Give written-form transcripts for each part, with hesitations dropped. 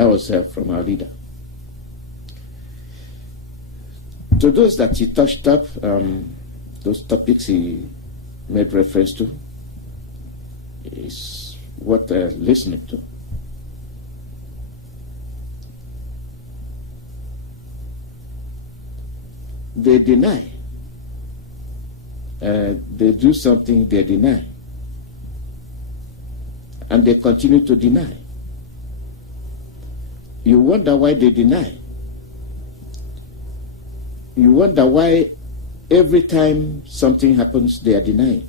That was from our leader. To those that he touched up, those topics he made reference to, is what they're listening to. They deny. They do something, they deny. And they continue to deny. You wonder why they deny. You wonder why every time something happens, they are denying.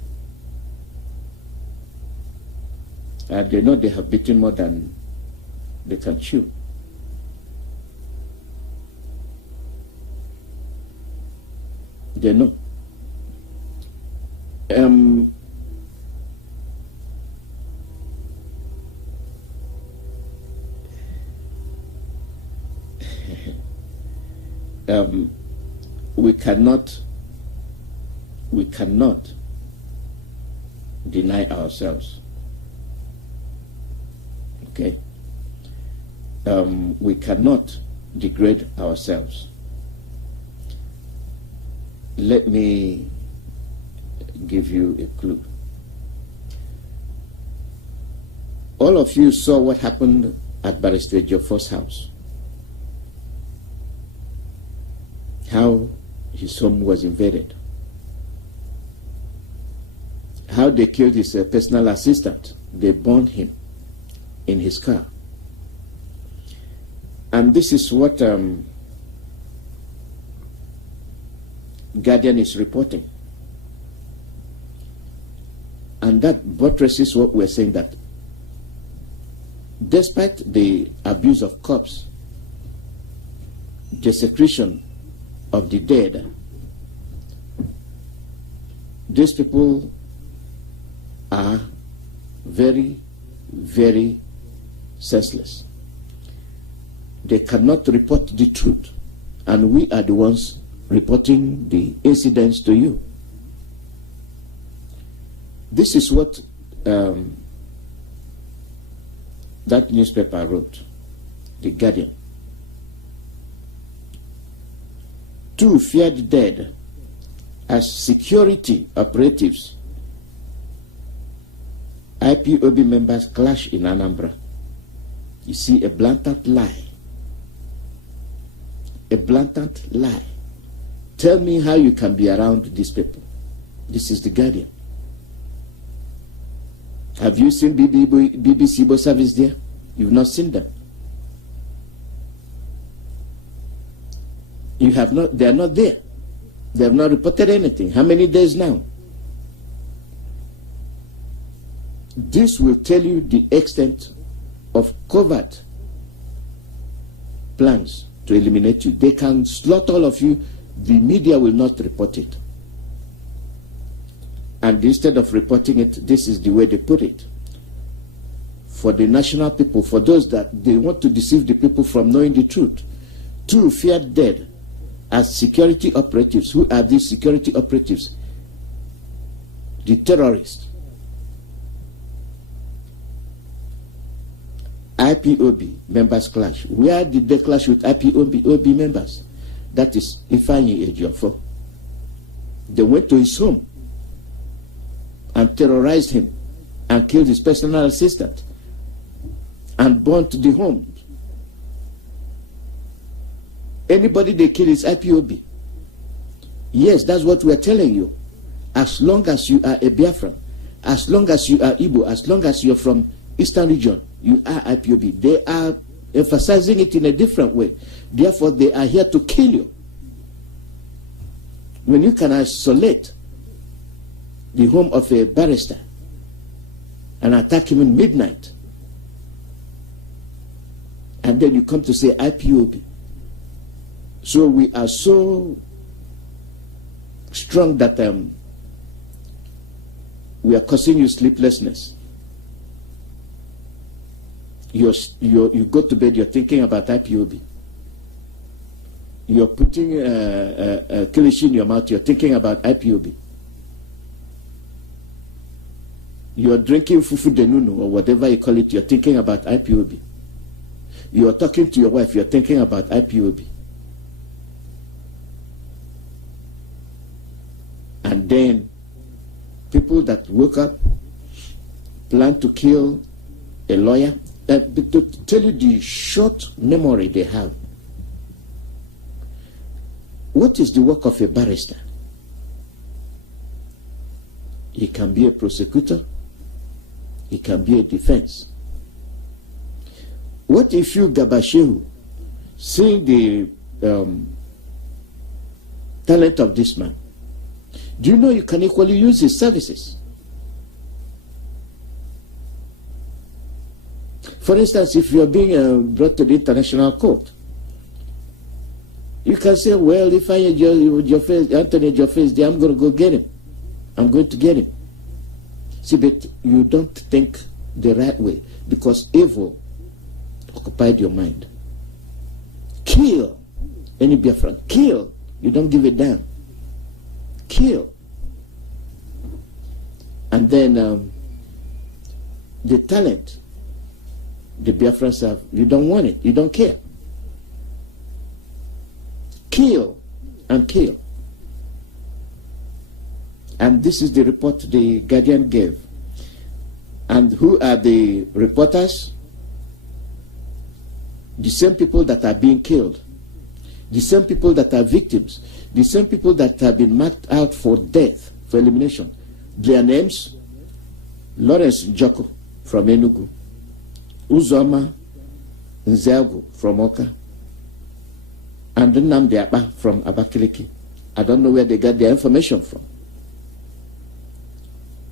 And they know they have beaten more than they can chew. They know. We cannot deny ourselves. Okay? We cannot degrade ourselves. Let me give you a clue. All of you saw what happened at Barrister Joffor's house. How his home was invaded. How they killed his personal assistant. They burned him in his car. And this is what Guardian is reporting. And that buttresses what we're saying, that despite the abuse of cops, desecration of the dead, these people are very, very senseless. They cannot report the truth, and we are the ones reporting the incidents to you. This is what that newspaper wrote, The Guardian. 2 feared dead as security operatives. IPOB members clash in Anambra. You see, a blatant lie. A blatant lie. Tell me how you can be around these people. This is The Guardian. Have you seen BBC Igbo service there? You've not seen them. You have not, they are not there. They have not reported anything. How many days now? This will tell you the extent of covert plans to eliminate you. They can slaughter all of you. The media will not report it. And instead of reporting it, this is the way they put it. For the national people, for those that they want to deceive the people from knowing the truth. 2 feared dead as security operatives. Who are these security operatives? The terrorists. IPOB members clash. Where did they clash with IPOB members? That is Ifeanyi Ejiofor. They went to his home and terrorized him and killed his personal assistant and burnt the home. Anybody they kill is IPOB. Yes, that's what we are telling you. As long as you are a Biafran, as long as you are Igbo, as long as you're from Eastern region, you are IPOB. They are emphasizing it in a different way. Therefore, they are here to kill you. When you can isolate the home of a barrister and attack him in midnight, and then you come to say IPOB. So we are so strong that we are causing you sleeplessness. You go to bed, you're thinking about IPOB. You're putting kilishi in your mouth, you're thinking about IPOB. You're drinking fufu denunu or whatever you call it, you're thinking about IPOB. You are talking to your wife, you're thinking about IPOB. And then people that woke up, plan to kill a lawyer, to tell you the short memory they have. What is the work of a barrister? He can be a prosecutor, he can be a defense. What if you, Gabashehu, seeing the talent of this man, do you know you can equally use his services? For instance, if you are being brought to the international court, you can say, well, if I had Anthony Joffe there, I'm going to go get him. I'm going to get him. See, but you don't think the right way, because evil occupied your mind. Kill any Biafran. Kill. You don't give a damn. Kill. And then the talent the Biafrans have, you don't want it. You don't care. Kill and kill. And this is the report the Guardian gave. And who are the reporters? The same people that are being killed. The same people that are victims. The same people that have been marked out for death, for elimination. Their names: Lawrence Njoko from Enugu, Uzoma Nzego from Oka, and Nnamdi Kanu from Abakaliki. I don't know where they got their information from,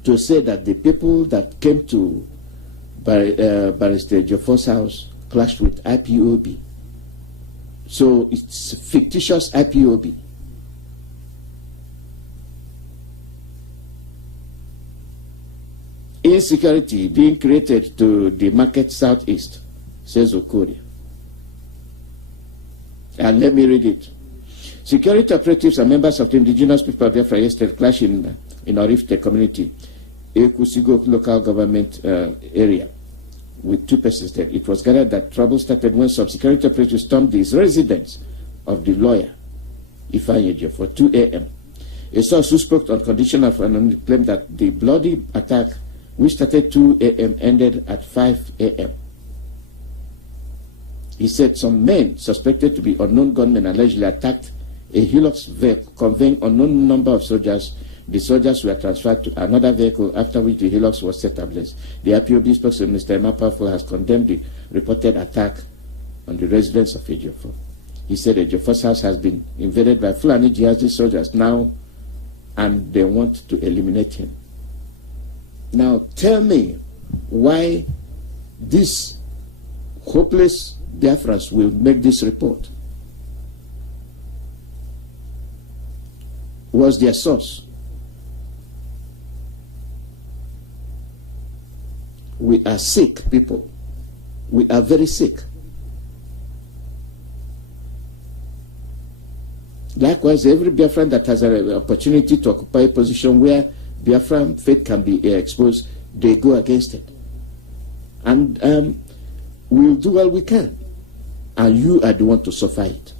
to say that the people that came to Barrister Jofo's house clashed with IPOB. So it's fictitious IPOB. Insecurity being created to the market southeast, says Okoria. And let me read it. Security operatives and members of the indigenous people of Biafra yesterday clashed in Orifte community, Ekusigo local government area, with 2 persons dead. It was gathered that trouble started when some security operatives stormed the residence of the lawyer, Ifeanyi, for 2 a.m. A source who spoke on condition of anonymity claimed that the bloody attack, which started 2 a.m., ended at 5 a.m. He said some men suspected to be unknown gunmen allegedly attacked a Hilux vehicle conveying unknown number of soldiers. The soldiers were transferred to another vehicle, after which the Hilux was set ablaze. The IPOB spokesman, Mr. Emma Powerful, has condemned the reported attack on the residence of Ejiofor. He said Ejiofor's house has been invaded by Fulani jihadist soldiers now, and they want to eliminate him. Now tell me why these hopeless Biafrans will make this report. What's their source? We are sick, people. We are very sick. Likewise, every Biafran that has an opportunity to occupy a position where Biafran faith can be exposed, they go against it. And we'll do all we can. And you are the one to suffer it.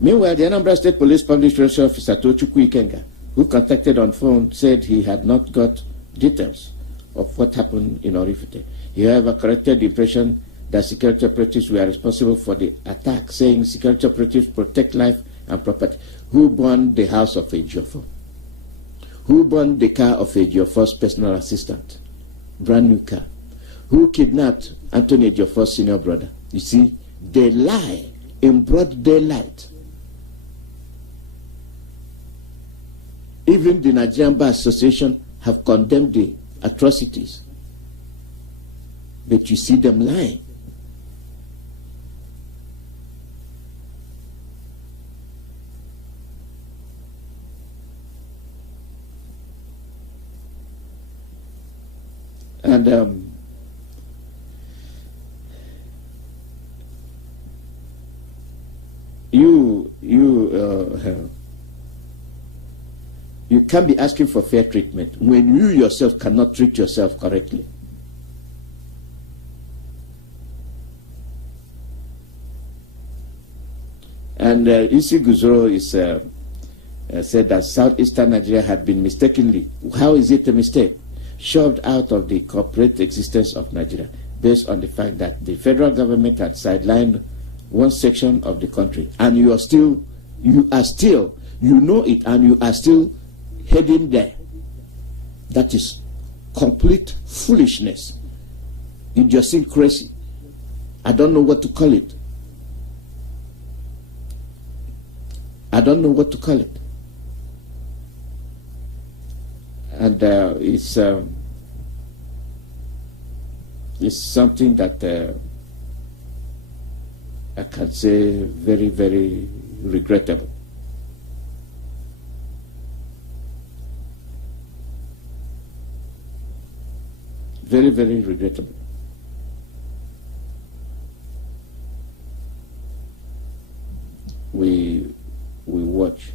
Meanwhile, the Anambra State Police Public Relations Officer Tochukwu Ikenga, who contacted on phone, said he had not got details of what happened in Orifite. He, however, corrected the impression that security operatives were responsible for the attack, saying security operatives protect life and property. Who burned the house of Ejiofor? Who burned the car of Ejiofor's personal assistant? Brand new car. Who kidnapped Anthony Ejiofor's senior brother? You see, they lie in broad daylight. Even the Nigerian Bar Association have condemned the atrocities. But you see them lying. And you can't be asking for fair treatment when you yourself cannot treat yourself correctly. And Isi Guzoro is said that southeastern Nigeria had been mistakenly, how is it a mistake, shoved out of the corporate existence of Nigeria based on the fact that the federal government had sidelined one section of the country, and you are still, you know it, and you are still heading there. That is complete foolishness, idiosyncrasy. I don't know what to call it. I don't know what to call it. And it's something that I can say very, very regrettable. Very, very regrettable. We watch,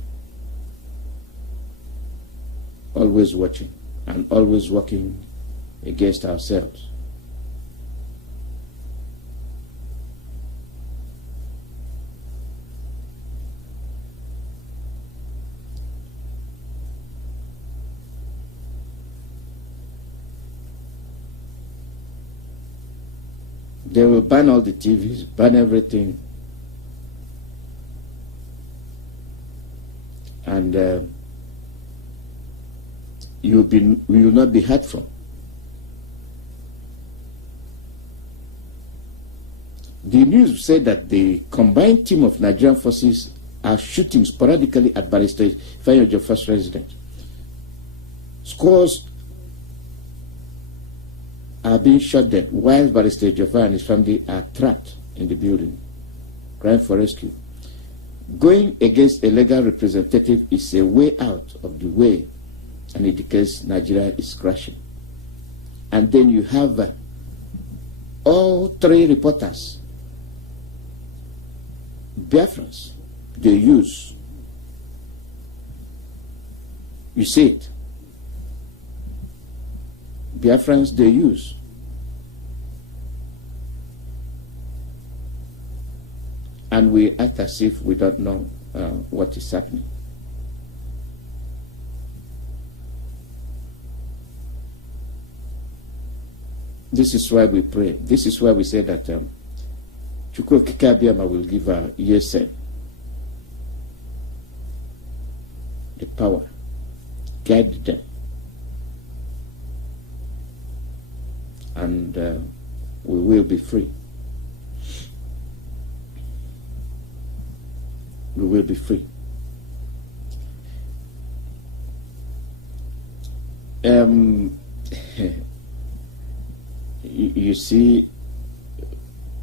always watching and always working against ourselves. They will ban all the TVs, ban everything, and you will not be heard from. The news said that the combined team of Nigerian forces are shooting sporadically at Barrister Ifeanyi first residence. Scores are being shot dead, while Barrister Joffa and his family are trapped in the building, crying for rescue. Going against a legal representative is a way out of the way, and it indicates Nigeria is crashing. And then you have all three reporters, Biafrans, they use. You see it. Biafrans, they use. And we act as if we don't know what is happening. This is why we pray. This is why we say that Chukwu Okike Abiyama will give our ESN the power, guide them, and we will be free. We will be free. You see,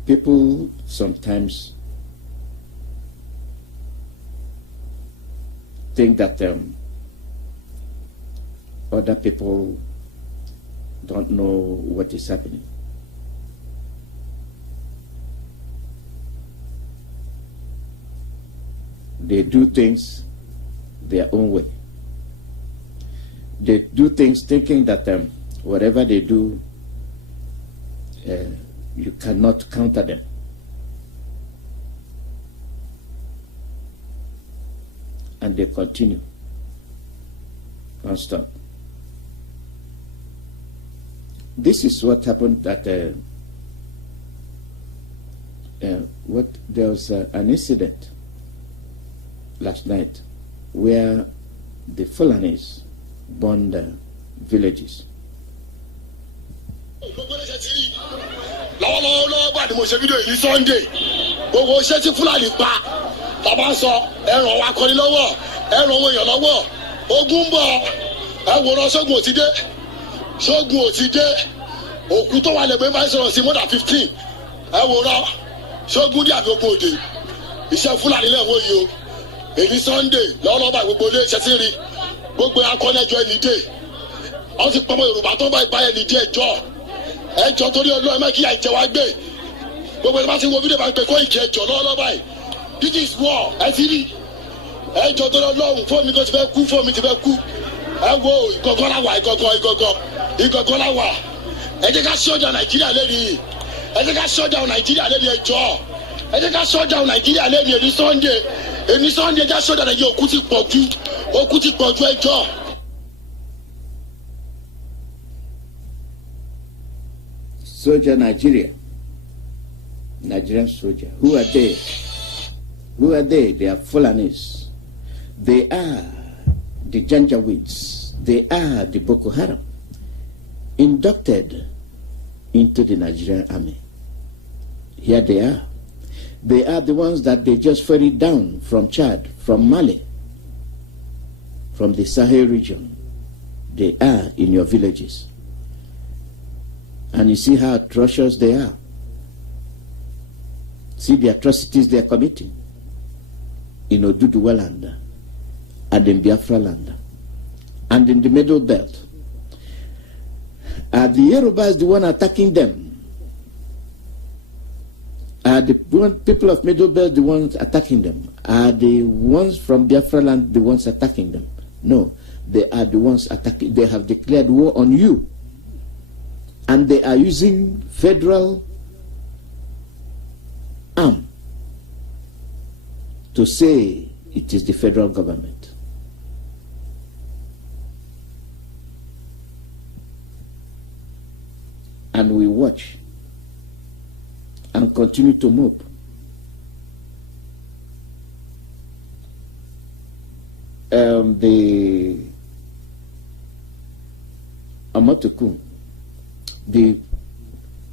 people sometimes think that other people don't know what is happening. They do things their own way. They do things thinking that whatever they do, you cannot counter them. And they continue non-stop. This is what happened that there was an incident last night where the Fulanis burned villages. lọ́wọ́lọ́wọ́ bá ní mo ṣe fídíò yìí Sunday gbogbo iṣẹ́ tí Fúlàní pa tàbá sọ ẹ̀ràn wa kọ́ni lọ́wọ́ ẹ̀ràn wọn èèyàn lọ́wọ́ ogun ń bọ̀ ẹ̀wòrán ṣógun ò ti dé ṣógun ò ti dé òkú tó wà lẹ́gbẹ̀ẹ́ máa ń sọ̀rọ̀ sí more than 15 ẹ̀wòrán ṣógun ní àbí ogun òde iṣẹ́ Fúlàní lẹ́wọ̀n yìí o èyí Sunday lọ́wọ́lọ́wọ́ bá gbogbo ilé iṣẹ́ sí rí gbogbo akọ́nẹ́jọ́ ẹni dé wọ́n ti pamọ́ Yorùbá tó bá ìbáyẹ̀ ní díẹ̀ ẹjọ́ torí Ọlọ́run má kí àìjẹ wa gbé gbogbo ẹni bá ti wo fídíò bá ń pè kó ìkẹ́ ẹjọ́ lọ́wọ́lọ́wọ́ báyìí this is war ẹ ti rí ẹjọ́ torí Ọlọ́run fóònù tó ti fẹ́ kú fóònù ti fẹ́ kú ẹ wo ìkọ̀kọ̀ la wà ìkọ̀kọ̀ la wà ẹ jẹ́ ká ṣọ́jà Nàìjíríà lẹ́yìn ẹ jẹ́ ká ṣọ́jà Nàìjíríà lẹ́yìn ẹjọ́ ẹ jẹ́ ká ṣọ́jà Nàìjíríà lẹ́nu èmi Sunday ẹ jẹ́ ṣọ́jà Nàìjíríà òkú ti pọ̀jù ẹjọ́. Soldier Nigeria, Nigerian soldier. Who are they? Who are they? They are Fulanis. They are the Janjaweeds. They are the Boko Haram, inducted into the Nigerian army. Here they are. They are the ones that they just ferried down from Chad, from Mali, from the Sahel region. They are in your villages. And you see how atrocious they are. See the atrocities they are committing in Oduduwa land and in Biafra land and in the Middle Belt. Are the Yorubas the one attacking them? Are the people of Middle Belt the ones attacking them? Are the ones from Biafra land the ones attacking them? No, they are the ones attacking. They have declared war on you. And they are using federal arm to say it is the federal government. And we watch and continue to mope. The Amatoku, the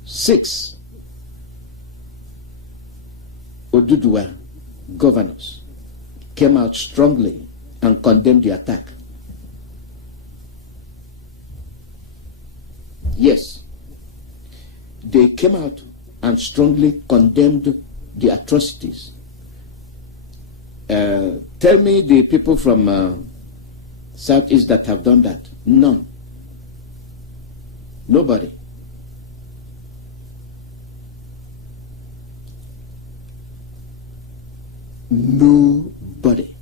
6 Oduduwa governors came out strongly and condemned the attack. Yes, they came out and strongly condemned the atrocities. Tell me the people from Southeast that have done that. None. Nobody. Nobody.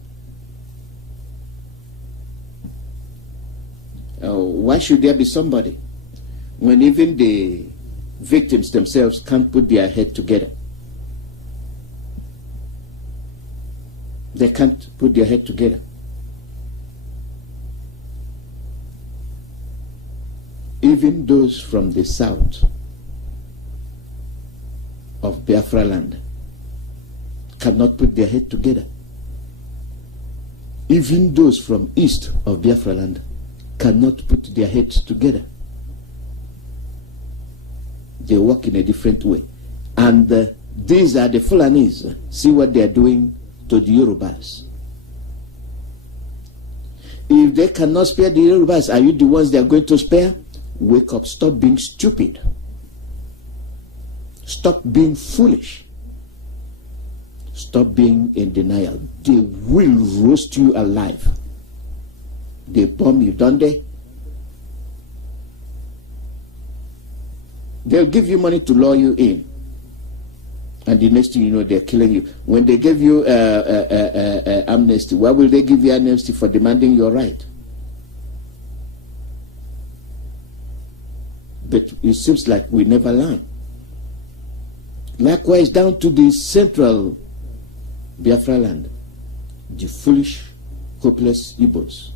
Why should there be somebody when even the victims themselves can't put their head together? They can't put their head together. Even those from the south of Biafra land cannot put their head together. Even those from east of Biafra land cannot put their heads together. They work in a different way. And these are the Fulanis. See what they are doing to the Yorubas. If they cannot spare the Yorubas, are you the ones they are going to spare? Wake up. Stop being stupid. Stop being foolish. Stop being in denial. They will roast you alive. They bomb you, don't they? They'll give you money to lure you in. And the next thing you know, they're killing you. When they give you amnesty, why will they give you amnesty? For demanding your right? But it seems like we never learn. Likewise, down to the central Biafra land, the foolish, hopeless Igbos,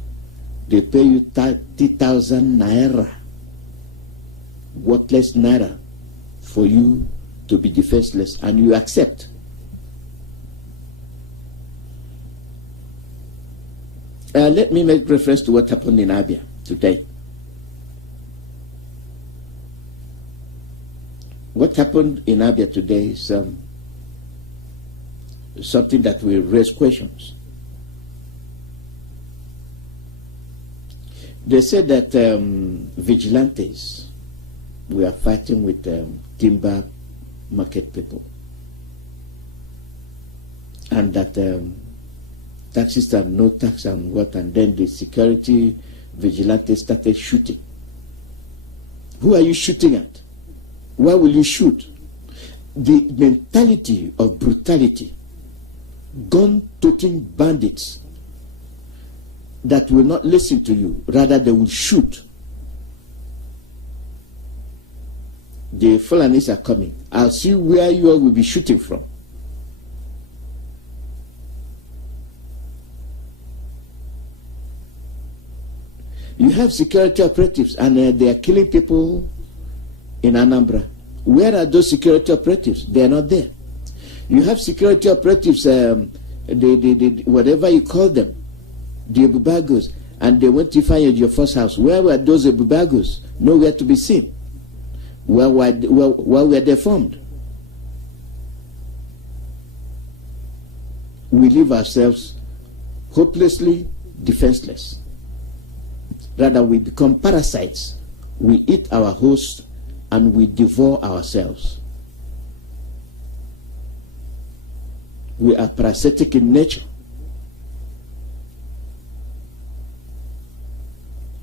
they pay you 30,000 naira, worthless naira, for you to be defenseless, and you accept. Let me make reference to what happened in Abia today. What happened in Abia today is something that will raise questions. They said that vigilantes were fighting with timber market people, and that taxes and no tax and what, and then the security vigilantes started shooting. Who are you shooting at? Why will you shoot? The mentality of brutality, gun-toting bandits that will not listen to you, rather they will shoot. The Fulanis are coming. I'll see where you all will be shooting from. You have security operatives, and they are killing people in Anambra. Where are those security operatives? They are not there. You have security operatives, whatever you call them, the Ebubagos, and they went to fire your first house. Where were those Ebubagos? Nowhere to be seen. Where were they formed? We leave ourselves hopelessly defenseless. Rather, we become parasites. We eat our host and we devour ourselves. We are parasitic in nature.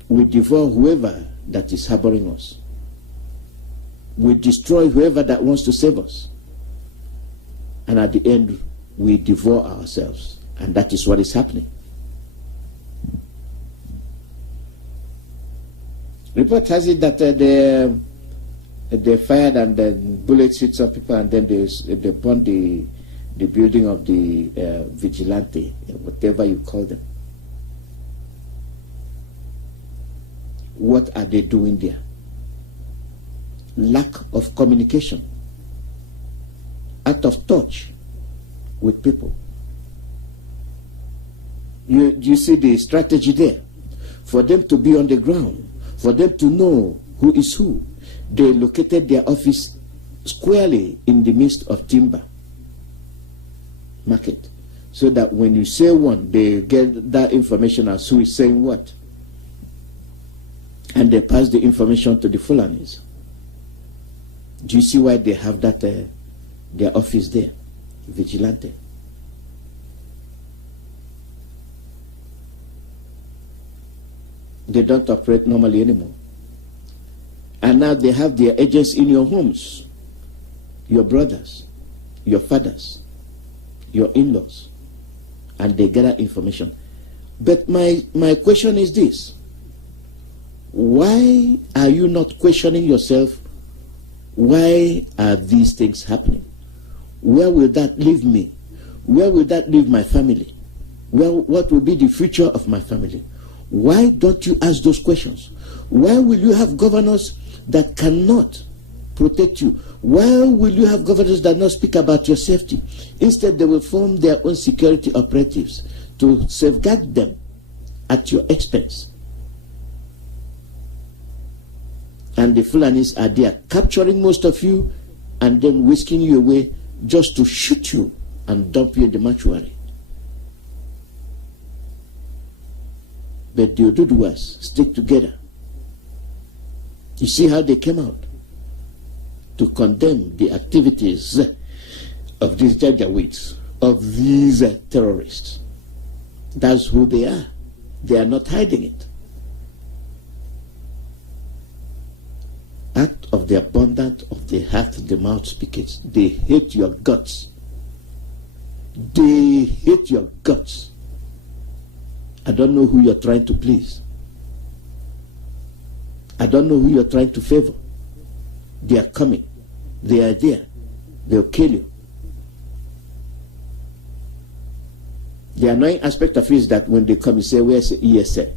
We devour whoever that is harboring us. We destroy whoever that wants to save us. And at the end, we devour ourselves. And that is what is happening. Report has it that they fired and then bullets hit some people, and then they burned the building of the vigilante, whatever you call them. What are they doing there? Lack of communication, out of touch with people. You see the strategy there? For them to be on the ground, for them to know who is who, they located their office squarely in the midst of timber market, so that when you say one, they get that information as who is saying what, and they pass the information to the Fulanis. Do you see why they have that their office there, vigilante? They don't operate normally anymore. And now they have their agents in your homes, your brothers, your fathers, your in-laws, and they gather information. But my question is this: why are you not questioning yourself? Why are these things happening? Where will that leave me? Where will that leave my family? What will be the future of my family? Why don't you ask those questions? Why will you have governors that cannot protect you? Why will you have governors that not speak about your safety? Instead, they will form their own security operatives to safeguard them at your expense. And the Fulanis are there capturing most of you and then whisking you away just to shoot you and dump you in the mortuary. But the Oduduwas stick together. You see how they came out to condemn the activities of these Janjaweeds, of these terrorists. That's who they are. They are not hiding it. Out of the abundance of the heart, the mouth speaketh. They hate your guts. They hate your guts. I don't know who you're trying to please. I don't know who you're trying to favor. They are coming. They are there. They'll kill you. The annoying aspect of it is that when they come, you say, where's the ESN?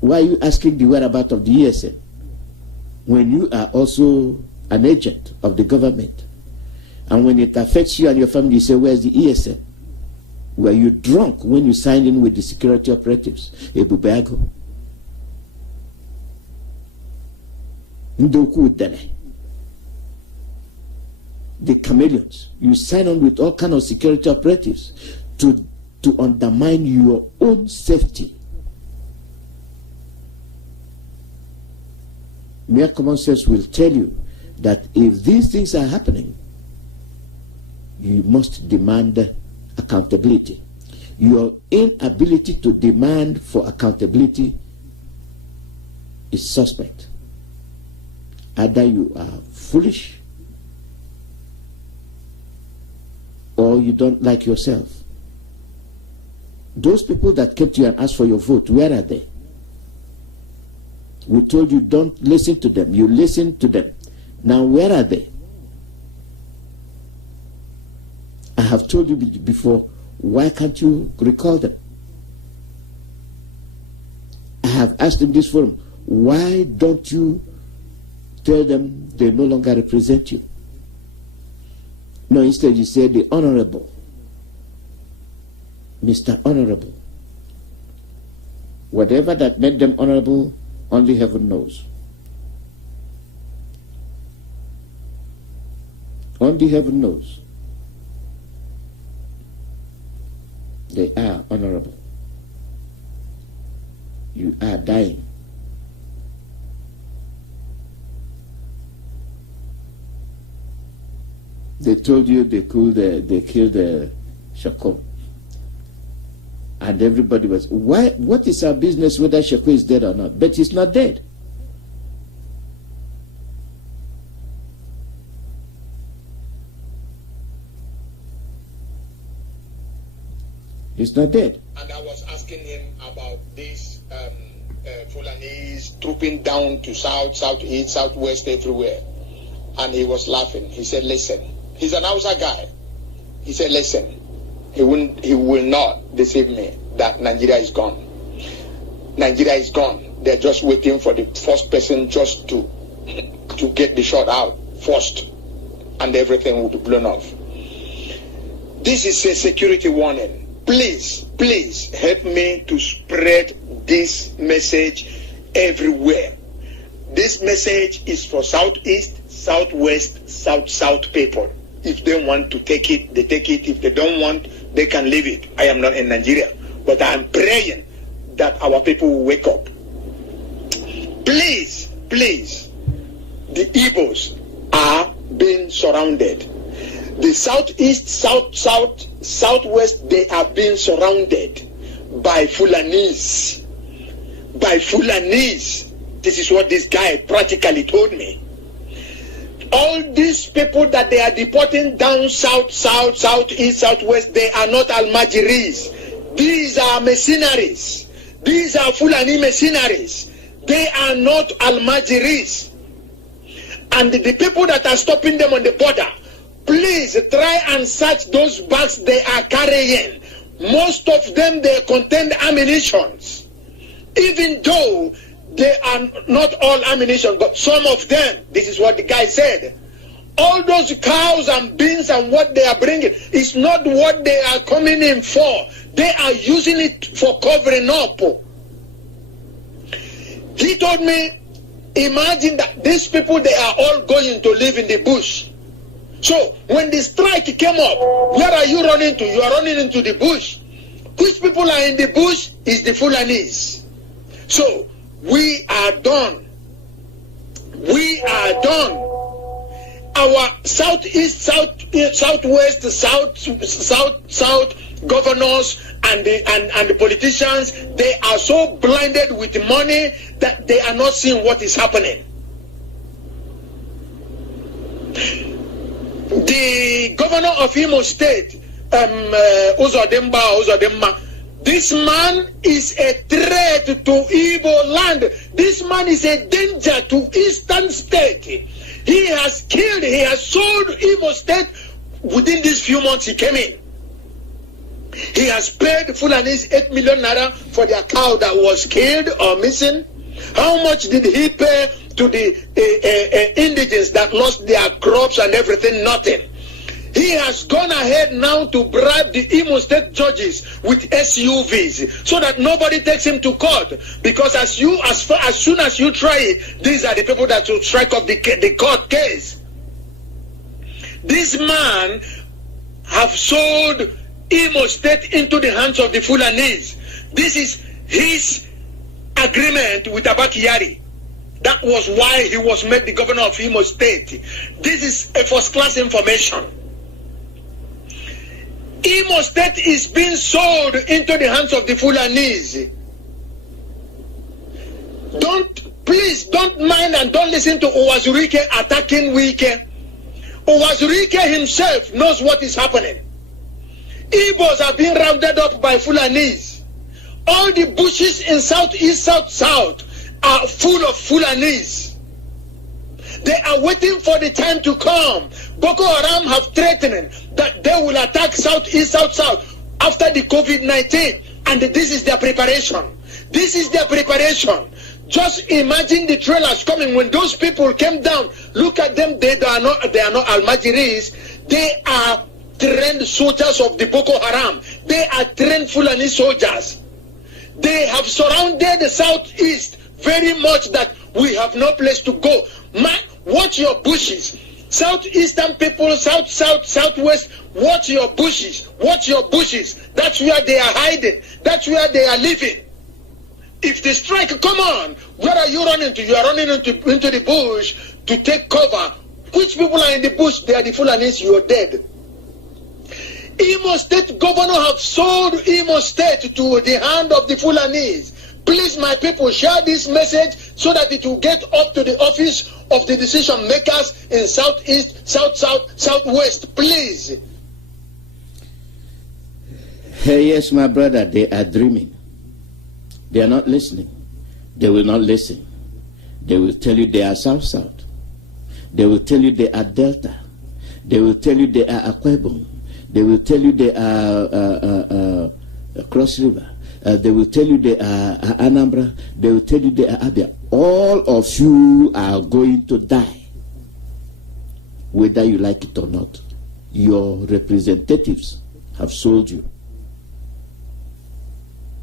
Why are you asking the whereabouts of the ESN when you are also an agent of the government? And when it affects you and your family, you say, where's the ESN? Were you drunk when you signed in with the security operatives? Ebubago. Ndoku Dele. The chameleons. You sign on with all kinds of security operatives to undermine your own safety. Mere common sense will tell you that if these things are happening, you must demand accountability. Your inability to demand for accountability is suspect. Either you are foolish or you don't like yourself. Those people that came to you and asked for your vote, where are they? We told you don't listen to them. You listen to them. Now where are they? I have told you before, why can't you recall them? have asked in this forum, why don't you tell them they no longer represent you? No, instead you say the Honorable, Mr. Honorable. Whatever that made them honorable, only heaven knows. Only heaven knows. They are honorable. You are dying. They told you they killed the Shako. And everybody was, why? What is our business whether Shako is dead or not? But he's not dead. He's not dead. And I was asking him about these Fulanese trooping down to south, southeast, southwest, everywhere. And he was laughing. He said, listen, he's an Hausa guy. He said, listen, he will not deceive me that Nigeria is gone. Nigeria is gone. They're just waiting for the first person just to get the shot out first, and everything will be blown off. This is a security warning. Please, please help me to spread this message everywhere. This message is for southeast, southwest, south people. If they want to take it, they take it. If they don't want, they can leave it. I am not in Nigeria, but I am praying that our people will wake up. Please, please, the Igbos are being surrounded. The southeast, southwest, they are being surrounded by Fulanese. By Fulanese. This is what this guy practically told me. All these people that they are deporting down south, southeast, southwest, they are not Almajiris. These are mercenaries. These are Fulani mercenaries. They are not Almajiris. And the people that are stopping them on the border, please try and search those bags they are carrying. Most of them, they contain ammunitions. Even though they are not all ammunition, but some of them, this is what the guy said, all those cows and beans and what they are bringing is not what they are coming in for. They are using it for covering up. He told me, imagine that these people, they are all going to live in the bush. So when the strike came up, where are you running to? You are running into the bush. Which people are in the bush is the Fulanese. So we are done. We are done. Our southeast, southwest, south governors and the politicians, they are so blinded with money that they are not seeing what is happening. The governor of Imo State, Uzodimma, this man is a threat to Igbo land. This man is a danger to Eastern State. He has killed, he has sold Imo State within these few months he came in. He has paid Fulanese 8 million naira for their cow that was killed or missing. How much did he pay to the indigents that lost their crops and everything? Nothing. He has gone ahead now to bribe the Imo State judges with SUVs so that nobody takes him to court. Because as soon as you try it, these are the people that will strike up the court case. This man have sold Imo State into the hands of the Fulanese. This is his agreement with Abakiyari. That was why he was made the governor of Imo State. This is a first-class information. Imo State is being sold into the hands of the Fulanese. Please don't mind and don't listen to Uwazurike attacking Wike. Uwazurike himself knows what is happening. Igbos are being rounded up by Fulanese. All the bushes in southeast, south are full of Fulanese. They are waiting for the time to come. Boko Haram have threatened that they will attack southeast, south after the COVID-19, and this is their preparation. This is their preparation. Just imagine the trailers coming. When those people came down, look at them. They are not Almajiris. They are trained soldiers of the Boko Haram. They are trained Fulani soldiers. They have surrounded the southeast very much that we have no place to go. Watch your bushes. Southeastern people, southwest, watch your bushes. Watch your bushes. That's where they are hiding. That's where they are living. If the strike, come on, where are you running to? You are running into the bush to take cover. Which people are in the bush? They are the Fulanis. You are dead. Imo State governor have sold Imo State to the hand of the Fulanis. Please, my people, share this message so that it will get up to the office of the decision makers in southeast, southwest. Please. Hey, yes, my brother, they are dreaming. They are not listening. They will not listen. They will tell you they are south. They will tell you they are delta. They will tell you they are Akwa Ibom. They will tell you they are Cross River. They will tell you they are Anambra. They will tell you they are Abia. All of you are going to die, whether you like it or not. Your representatives have sold you.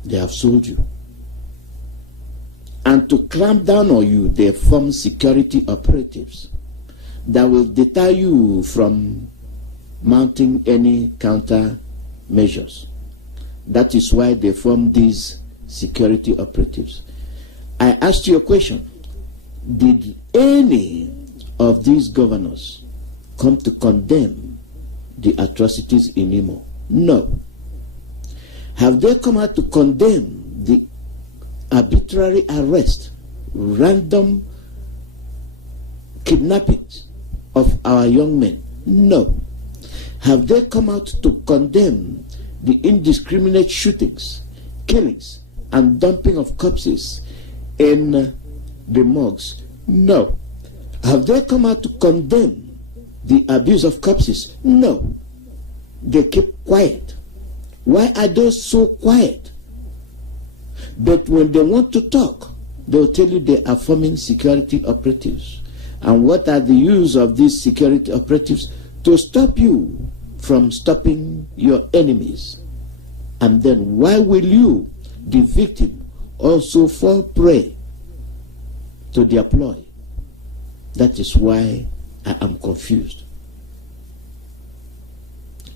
They have sold you. And to clamp down on you, they form security operatives that will deter you from mounting any counter measures. That is why they form these security operatives. I asked you a question. Did any of these governors come to condemn the atrocities in Imo? No. Have they come out to condemn the arbitrary arrest, random kidnappings of our young men? No. Have they come out to condemn the indiscriminate shootings, killings, and dumping of corpses in the morgues? No. Have they come out to condemn the abuse of corpses? No. They keep quiet. Why are they so quiet? But when they want to talk, they'll tell you they are forming security operatives. And what are the use of these security operatives? To stop you from stopping your enemies. And then why will you, the victim, also fall prey to their ploy? That is why I am confused.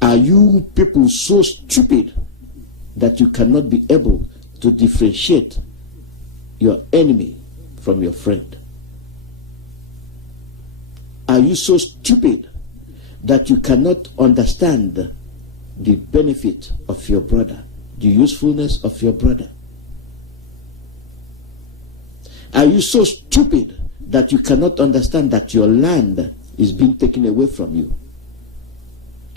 Are you people so stupid that you cannot be able to differentiate your enemy from your friend? Are you so stupid that you cannot understand the benefit of your brother, the usefulness of your brother? Are you so stupid that you cannot understand that your land is being taken away from you,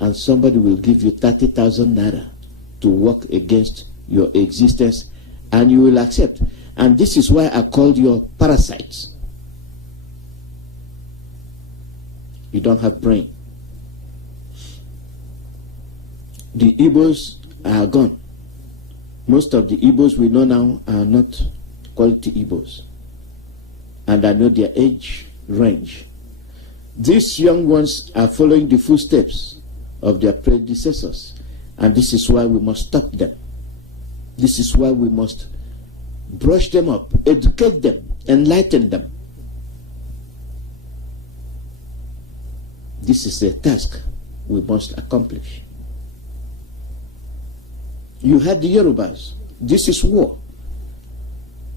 and somebody will give you 30,000 naira to work against your existence, and you will accept? And this is why I called you parasites. You don't have brain. The Igbos are gone. Most of the Igbos we know now are not quality Igbos. And I know their age range. These young ones are following the footsteps of their predecessors. And this is why we must stop them. This is why we must brush them up, educate them, enlighten them. This is a task we must accomplish. You had the Yorubas. This is war.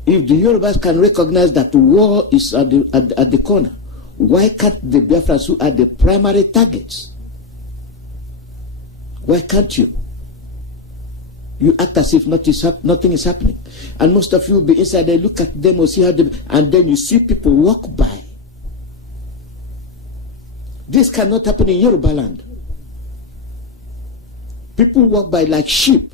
If the Yorubas can recognize that war is at the corner, why can't the Biafrans, who are the primary targets, why can't you? You act as if nothing is happening. And most of you will be inside there, look at them or see how they, and then you see people walk by. This cannot happen in Yoruba land. People walk by like sheep.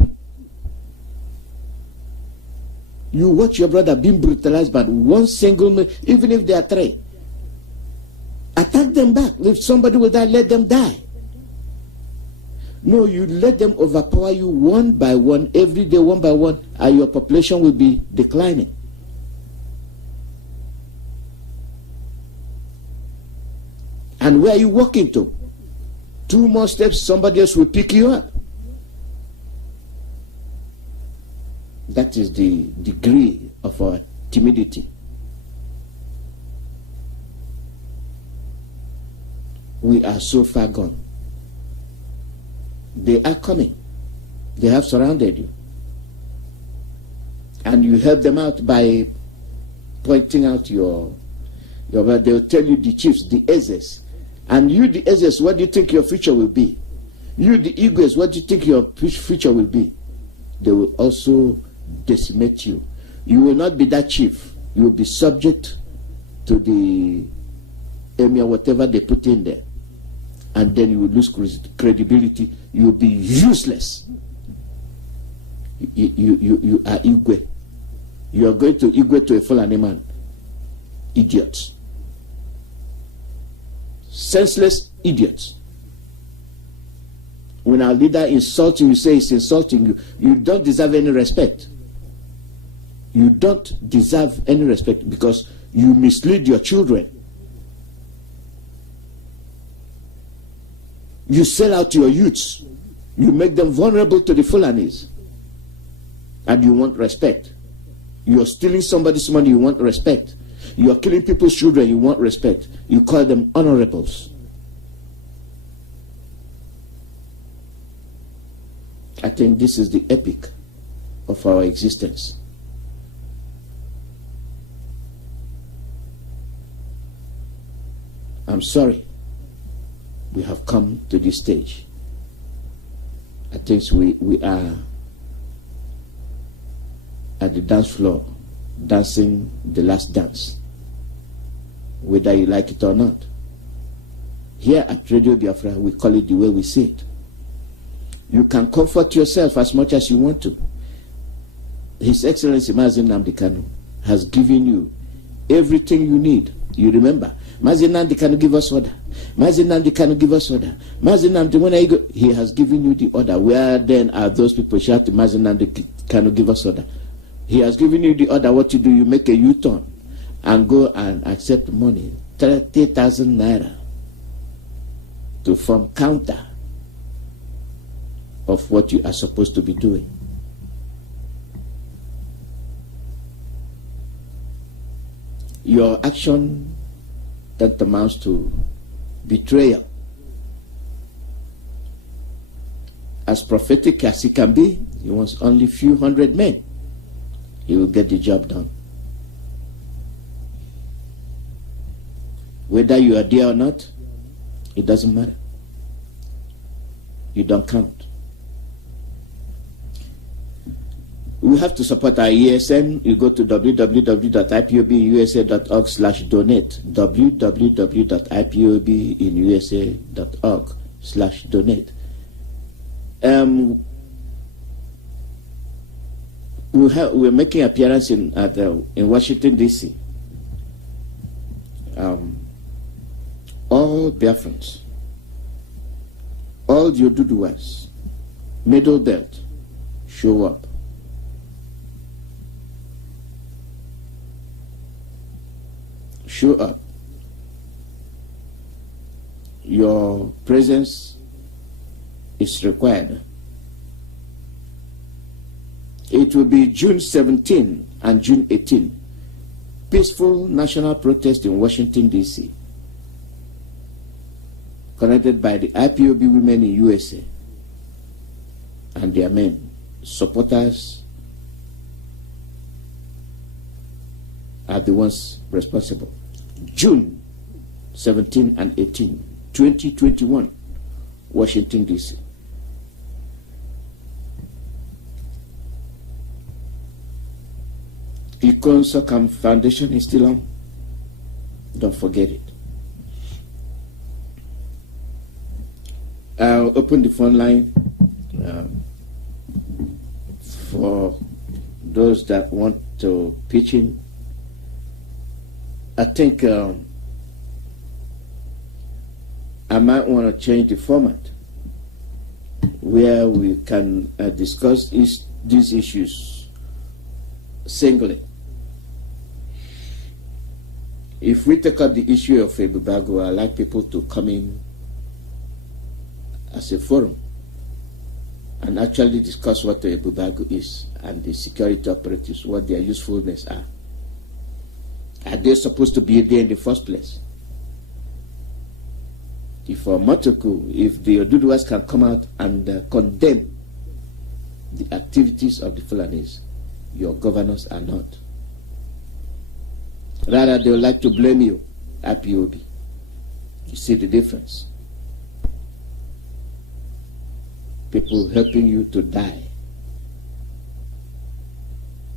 You watch your brother being brutalized by one single man, even if they are three. Attack them back. If somebody will die, let them die. No, you let them overpower you one by one, every day, one by one, and your population will be declining. And where are you walking to? 2 more steps, somebody else will pick you up. That is the degree of our timidity. We are so far gone. They are coming. They have surrounded you. And you help them out by pointing out your they'll tell you the chiefs, the Ezes. And you, the Ezes, what do you think your future will be? You, the Igwes, what do you think your future will be? They will also decimate you. You will not be that chief. You will be subject to the emir, whatever they put in there. And then you will lose credibility. You will be useless. You are Igwe. You are going to Igwe to a Fulani man. Idiots. Senseless idiots. When our leader insults you, you say he's insulting you. You don't deserve any respect. You don't deserve any respect because you mislead your children. You sell out your youths. You make them vulnerable to the Fulanis. And you want respect. You are stealing somebody's money, you want respect. You are killing people's children, you want respect. You call them honorables. I think this is the epic of our existence. I'm sorry we have come to this stage. I think we are at the dance floor dancing the last dance, whether you like it or not. Here at Radio Biafra, we call it the way we see it. You can comfort yourself as much as you want to. His Excellency MAZI NNAMDI KANU has given you everything you need. You remember, MAZI NNAMDI KANU give us order. MAZI NNAMDI KANU give us order. MAZI NNAMDI, when I go, he has given you the order. Where then are those people shouting, MAZI NNAMDI KANU give us order? He has given you the order. What you do, you make a U-turn and go and accept money, 30,000 naira, to form counter of what you are supposed to be doing. Your action that amounts to betrayal. As prophetic as he can be, he wants only few hundred men. He will get the job done. Whether you are there or not, it doesn't matter. You don't count. We have to support our ESN. You go to www.ipobusa.org/donate. www.ipobusa.org/donate. We're making appearance in Washington D.C. All Biafrans, all the Oduduwas, Middle Belt, show up. Show up. Your presence is required. It will be June 17 and June 18. Peaceful national protest in Washington, D.C. Conducted by the IPOB women in USA and their men, supporters are the ones responsible. June 17 and 18, 2021, Washington, D.C. Icon Socam Foundation is still on. Don't forget it. I'll open the phone line for those that want to pitch in. I think I might want to change the format where we can discuss these issues singly. If we take up the issue of Ebubago, I'd like people to come in as a forum and actually discuss what the Ebubago is and the security operatives, what their usefulness are. Are they supposed to be there in the first place? If Motoku, if the Oduduwas can come out and condemn the activities of the Fulanis, your governors are not. Rather, they would like to blame you, IPOB. You see the difference? People helping you to die.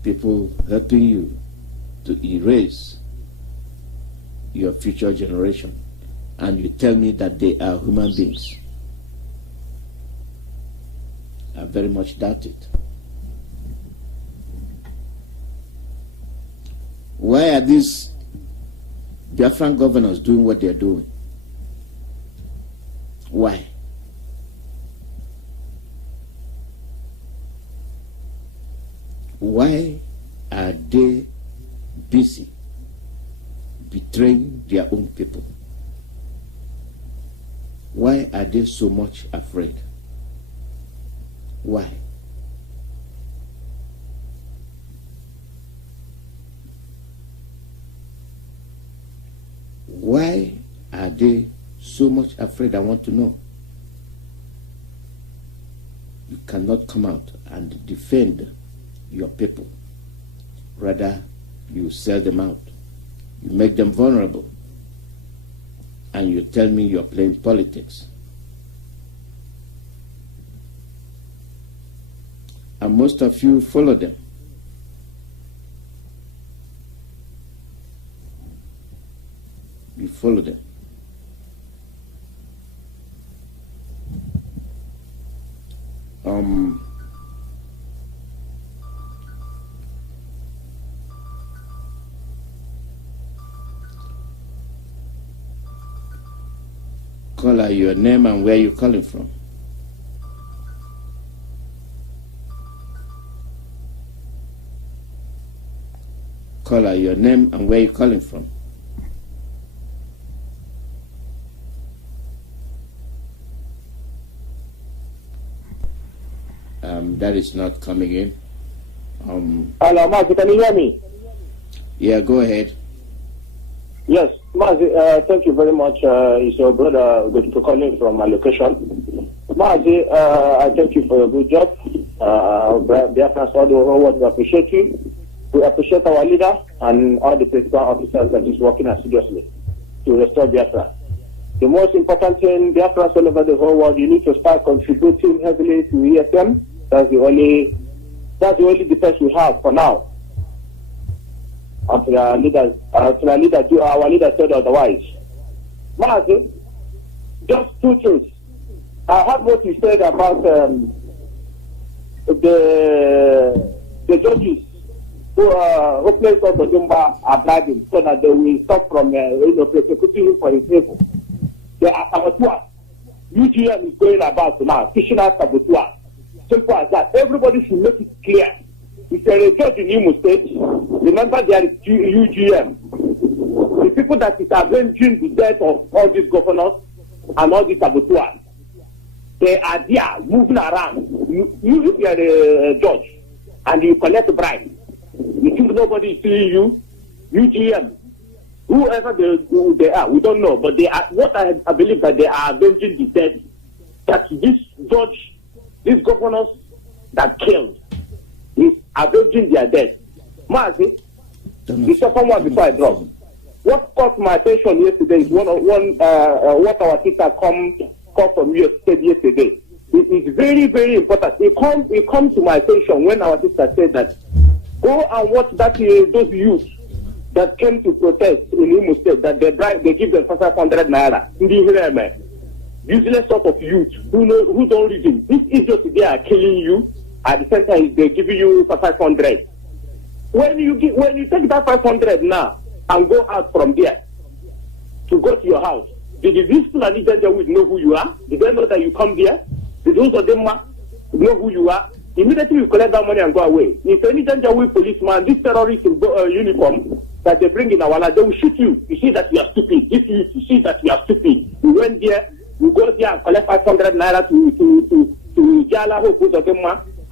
People helping you to erase your future generation. And you tell me that they are human beings. I very much doubt it. Why are these Biafran governors doing what they're doing? Why? Why are they busy betraying their own people? Why are they so much afraid? Why? Why are they so much afraid? I want to know. You cannot come out and defend your people. Rather, you sell them out. You make them vulnerable. And you tell me you're playing politics. And most of you follow them. You follow them. Call out your name and where you're calling from. Call out your name and where you're calling from. That is not coming in. Hello, Mazi, can you hear me? Yeah, go ahead. Yes, Mazi, thank you very much. It's your brother to calling from my location. Mazi, I thank you for your good job. Biafrans all the whole world, we appreciate you. We appreciate our leader and all the political officers that is working assiduously to restore Biafra. The most important thing, Biafrans all over the whole world, you need to start contributing heavily to ESM. That's the only defense we have for now. Until our leader said otherwise. Mazi, just two things. I heard what you said about the judges who placed on the Jumba are bribing so that they will stop from prosecuting him for his evil. They are saboteurs. UGM is going about now, fishing out saboteurs. Simple as that. Everybody should make it clear. If you're a judge in Imo State, remember there is UGM. The people that is avenging the death of all these governors and all these saboteurs, they are there moving around. If you are a judge and you collect a bribe, you think nobody is seeing you, UGM, whoever they are, we don't know, but they are. What I believe that they are avenging the death that this judge, these governors that killed, is avenging their death. Mazi, the second one before I drop. What caught my attention yesterday is what our sister called from you said yesterday. It is very, very important. It comes to my attention when our sister said that go and watch that those youths that came to protest in Imo State, that they give them 500 naira. Useless sort of youth who don't reason. These idiots, they are killing you. At the same time, they're giving you 500. When you take that 500 now and go out from there to go to your house, did these Fulani Janjaweed know who you are? Did they know that you come there? Those of them know who you are. Immediately you collect that money and go away. If any Janjaweed policeman, this terrorist uniform that they bring in our land, they will shoot you. You see that you are stupid. If you see that you are stupid, you went there, you go there and collect 500 naira to Jala Hope,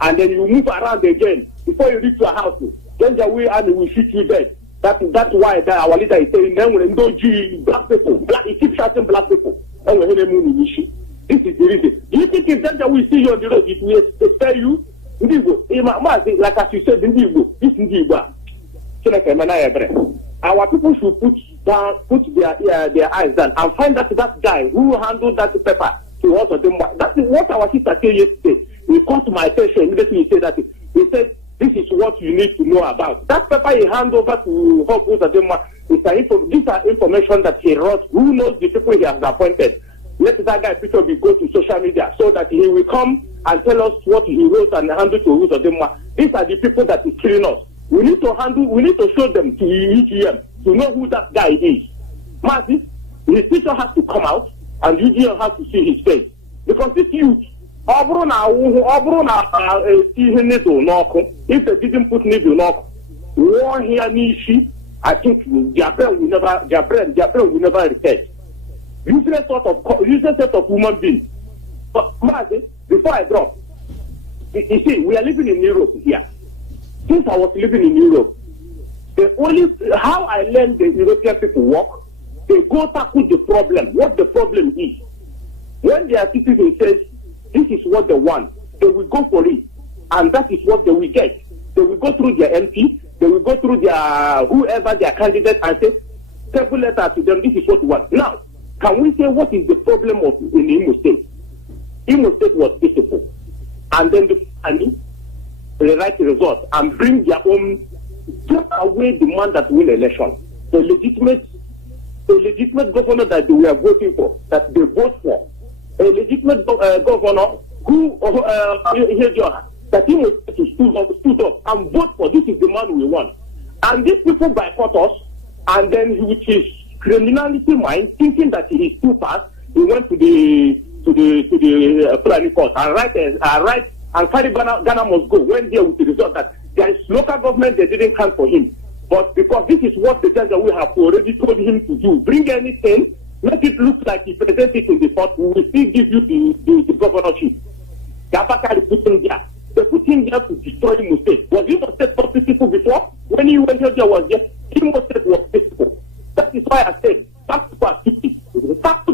and then you move around again before you reach your house. Janjaweed army will shoot you dead. That's why our leader is saying, then when black people, he keeps shouting black people. And when this is the reason. Do you think if Janjaweed see you on the road, it will spare you? Like as you said, our people should put their eyes down and find that guy who handled that paper to us. That is what our sister said yesterday. He called to my attention immediately. He said that he said this is what you need to know about that paper. He handed over to Hope. These are information that he wrote. Who knows the people he has appointed? Let that guy Peter be go to social media so that he will come and tell us what he wrote and handle to who's of them. These are the people that is killing us. We need to show them to UGM to know who that guy is. Mazi, his teacher has to come out and UGM has to see his face. Because this youth, if they didn't put needle knock, war here Nishi, I think their brain will never reset. Useless sort of human being. But Mazi, before I drop, you see, we are living in Europe here. Since I was living in Europe, how I learned the European people work, they go tackle the problem, what the problem is. When their citizen says, this is what they want, they will go for it. And that is what they will get. They will go through their MP, they will go through their, whoever their candidate and say, table letter to them, this is what we want. Now, can we say what is the problem in Imo State? Imo State was peaceful. And then the army rewrite the result and bring their own, take away the man that win election. The legitimate governor that they were voting for, that they vote for. A legitimate governor who that Imo State stood up and vote for. This is the man we want. And these people boycott us, and then with his criminality mind, thinking that he is too fast, he went to the Fulani court and write and carry Ghana must go. Went there with the result that there is local government, they didn't count for him. But because this is what the judge we have already told him to do, bring anything, make it look like he presented it in the court, we will still give you the governorship. Gapaka put him there. They put him there to destroy Imo State. Was Imo State not peaceful before? When he went there was there, Imo State was peaceful. That is why I said, back to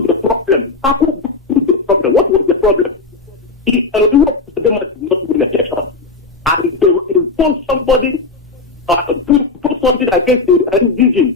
the problem. Tackle the problem. What was the problem? They must not win election. And they will impose somebody, put something against the indigenous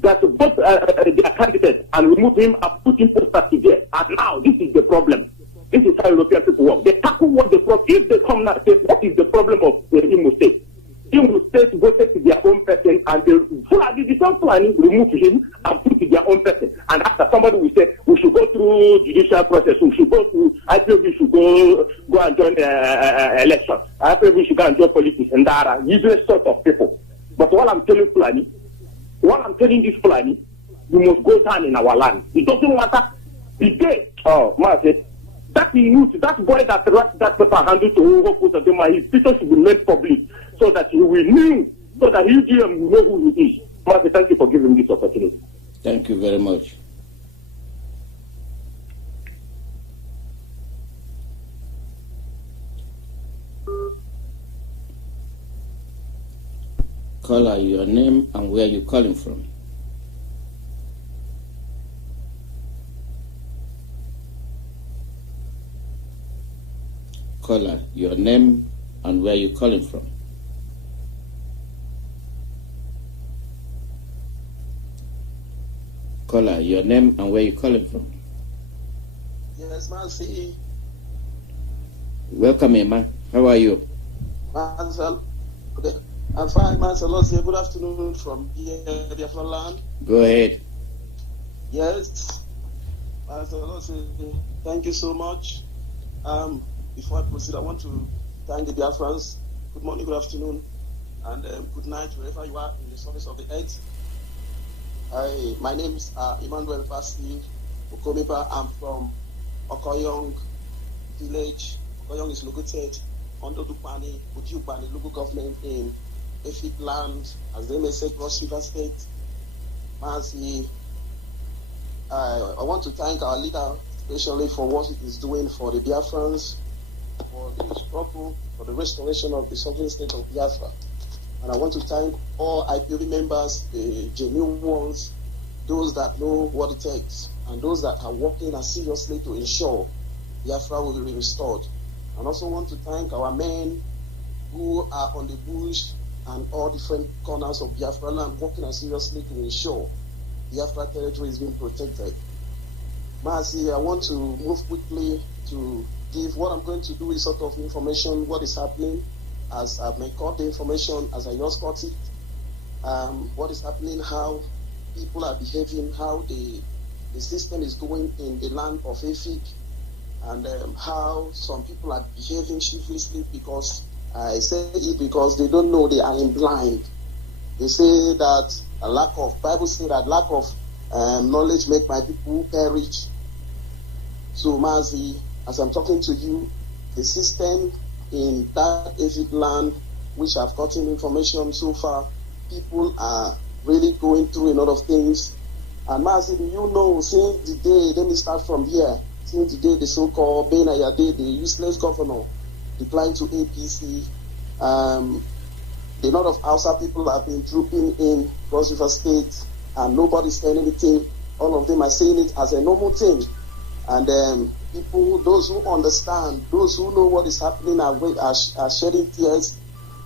that vote their candidate and remove him and put him posters there. And now this is the problem. This is how European people work. They tackle what the problem. If they come now and say, what is the problem of Imo State? Imo State voted to their own person, and the same plan remove him and put to their own person. And after somebody will say, we should go through judicial process, we should go through, I feel we should go and join election. I feel we should go and join politics, and there are useless sort of people. But what I'm telling this Fulani, we must go down in our land. It doesn't matter the day. Oh, Marcy, that youth, that boy that wrote that paper handed to Ogo, his picture should be made public so that he will know, so that UGM will know who he is. Marcy, thank you for giving this opportunity. Thank you very much. Caller, your name and where you calling from. Caller, your name and where you calling from. Caller, your name and where you calling from. Yes, Marcy. Welcome, Emma. How are you? Marcel. Okay. I'm fine, Marcel. Good afternoon from Biafra land. Go ahead. Yes. Marcel, thank you so much. Before I proceed, I want to thank the Biafrans. Good morning, good afternoon, and good night, wherever you are in the service of the earth. My name is Emmanuel Basi Okomiba. I'm from Okoyong, village. Okoyong is located under Dupani, Udiupani local government in Efik land, as they may say, Cross River State. Mazi, I want to thank our leader, especially for what he is doing for the Biafrans, for the struggle, for the restoration of the sovereign state of Biafra. And I want to thank all IPOB members, the genuine ones, those that know what it takes, and those that are working as seriously to ensure Biafra will be restored. I also want to thank our men who are on the bush and all different corners of Biafra land working as seriously to ensure Biafra territory is being protected. Mazi, I want to move quickly to give what I'm going to do is sort of information, what is happening, as I may cut the information as I just got it, what is happening, how people are behaving, how the system is going in the land of Efik, and how some people are behaving chiefly because I say it because they don't know, they are in blind. They say that a lack of, Bible say that lack of knowledge make my people perish. So Mazi, as I'm talking to you, the system in that Efik land, which I've gotten information so far, people are really going through a lot of things. And Mazi, do you know, since the day, let me start from here, since the day the so-called Ben Ayade, the useless governor, declined to APC, a lot of Hausa people have been trooping in Cross River State, and nobody's saying anything. All of them are saying it as a normal thing. And people, those who understand, those who know what is happening are shedding tears.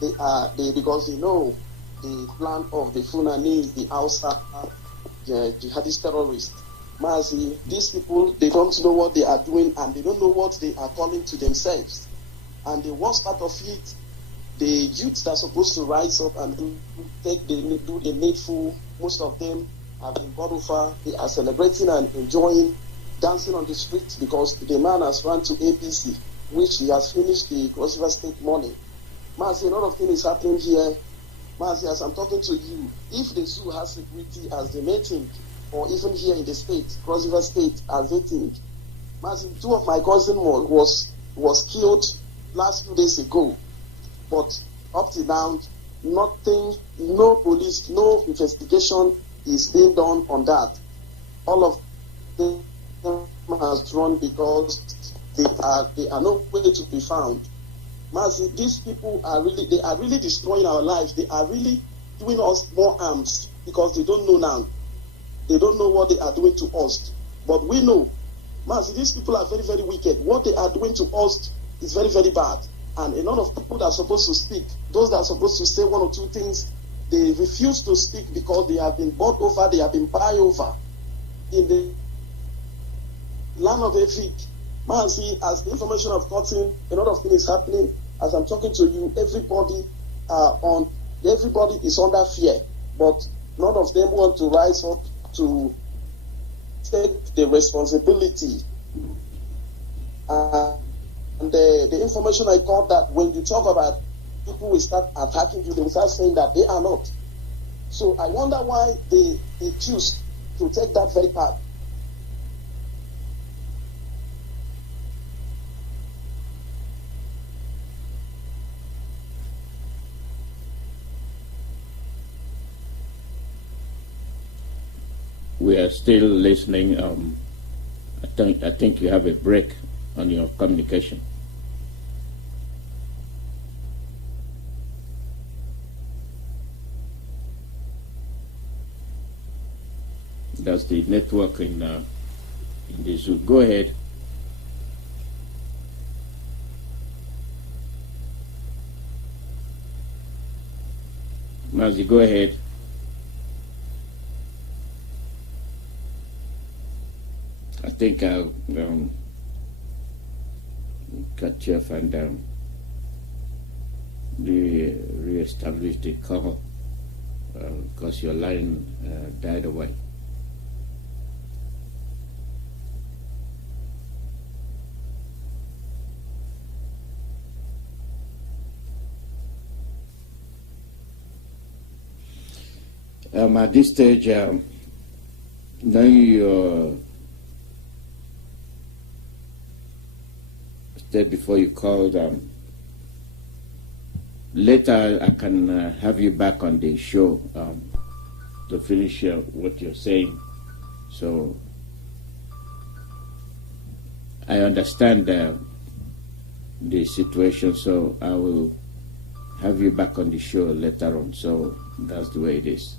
Because they know the plan of the Fulani, the Hausa, the jihadist terrorists. Mazi, these people, they don't know what they are doing, and they don't know what they are calling to themselves. And the worst part of it, the youths that are supposed to rise up and do the needful, most of them have been brought over. They are celebrating and enjoying, dancing on the streets because the man has run to APC, which he has finished the Cross River State money. Mazi, a lot of things is happening here. Mazi, as I'm talking to you, if the zoo has security as the main thing, or even here in the state, Cross River State, as they think, Mazi, two of my cousins was killed last 2 days ago. But up to now, nothing, no police, no investigation is being done on that. All of them has run because they are nowhere to be found. Mazi, these people are really destroying our lives. They are really doing us more harms because they don't know now. They don't know what they are doing to us. But we know. Mazi, these people are very, very wicked. What they are doing to us is very, very bad. And a lot of people that are supposed to speak, those that are supposed to say one or two things, they refuse to speak because they have been bought over, they have been buy over. In the land of Efik, Mazi, as the information I've gotten, a lot of things is happening. As I'm talking to you, everybody is under fear, but none of them want to rise up to take the responsibility. And the information I got that when you talk about people will start attacking you, they will start saying that they are not. So I wonder why they choose to take that very path. We are still listening. I think you have a break on your communication. That's the network in the zoo. Go ahead. Mazi, go ahead. I think I'll cut you off and re-establish the call because your line died away. At this stage, now you're said before you called, later I can have you back on the show to finish what you're saying. So I understand the situation, so I will have you back on the show later on. So that's the way it is.